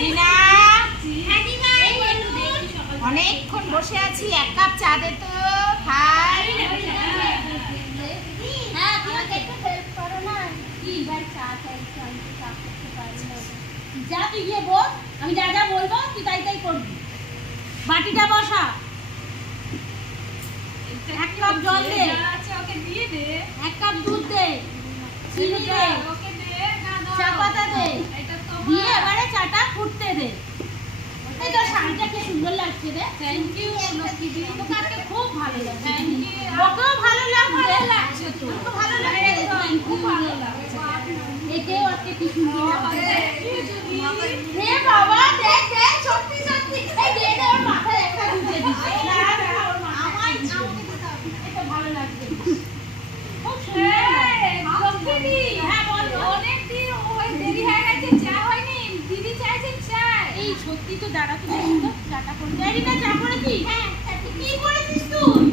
রিনা অনেকক্ষণ বসে আছি, এক কাপ চা দে তো খাই। যা তুই গিয়ে বল, আমি যা যা বলবো তুই তাই তাই করবি। বাটিটা বসা, এক কাপ জল দে, ওকে দিয়ে দে, এক কাপ দুধ দে, চিনি দে, ওকে দে, চা পাতা দে, দিয়ে এবারে চাটা ফুটতে দে। এই তো শাড়িটা কি সুন্দর লাগছে রে। থ্যাংক ইউ লক্ষ্মী দি, তোকে আজকে খুব ভালো লাগছে। Thank you. ওকেও ভালো লাগছে তো, তো ভালো লাগছে, খুব ভালো লাগছে। একেও আজকে কি সুন্দর লাগছে। থ্যাংক ইউ দিদি। হে বাবা, দেখ দেখ, সত্যি সত্যি এই দে দে, ওর মাথায় একটা গুঁজে দিচ্ছে। না না, ওর মাথায় একটা গুঁজে দিচ্ছে। এটা ভালো লাগছে, খুব সুন্দর লাগছে। লক্ষ্মী দি, হ্যাঁ বল বল। অনেকদিন ওই দেরি হয়ে গেছে, চা হয়নি, দিদি চাইছেন চা। এই সত্যি তো, দাঁড়া তো দেখি তো, চাটা করে দেয়। রিনা, চা করেছিস? হ্যাঁ। কি করেছিস তুই?